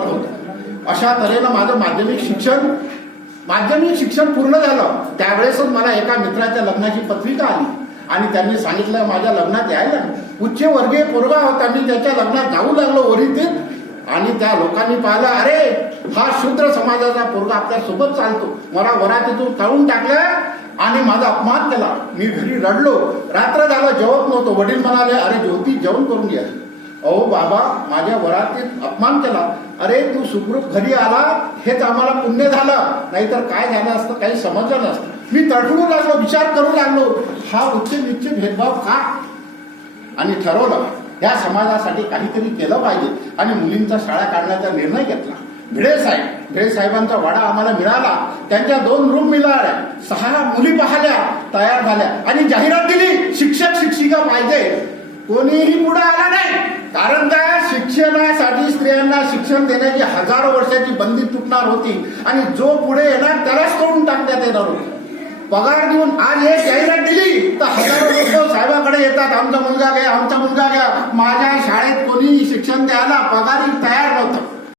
होतं। अशा तऱ्हेनं माझं माध्यमिक शिक्षण पूर्ण झालं। त्यावेळेसच मला एका मित्राच्या लग्नाची पत्रिका आली आणि त्यांनी सांगितलं माझ्या लग्नात यायला। उच्च वर्गीय पोरगा होता, मी त्याच्या लग्नात जाऊ लागलो वरीतीत आणि त्या लोकांनी पाहिलं, अरे हा शूद्र समाजाचा पोरगा आपल्या सोबत चालतो। मला वरातीतून काढून टाकलं आणि माझा अपमान केला। मी घरी रडलो, रात्र झालं, जेवत नव्हतो। वडील म्हणाले, अरे ज्योती जेवण करून घ्या। अहो बाबा, माझ्या वरातीत अपमान केला, अरे तू सुखरूप घरी आला हेच आम्हाला पुण्य झालं, नाहीतर काय झालं असतं काही समजलं नसतं। मी तडफडू लागलो, विचार करू लागलो, हा उच्च नीच भेदभाव का? आणि ठरवलं या समाजासाठी काहीतरी केलं पाहिजे आणि मुलींचा शाळा काढण्याचा निर्णय घेतला। भिडे साहेबांचा वाडा आम्हाला मिळाला। त्यांच्या 2 रूम मिळाल्या, 6 मुली पाहिल्या, तयार झाल्या आणि जाहिरात दिली, शिक्षक शिक्षिका पाहिजे। कोणीही पुढे आला नाही, कारण काय, शिक्षणासाठी स्त्रियांना शिक्षण देण्याची हजारो वर्षाची बंदी तुटणार होती आणि जो पुढे येणार त्यालाच तोडून टाकण्यात येणार होतं। पगार देऊन आज एक जाहिरात दिली तर हजारो लोक साहेबाकडे येतात, आमचा मुलगा घ्या, आमचा मुलगा घ्या। माझ्या शाळेत कोणी शिक्षण द्यायला पगारी तयार नव्हतं।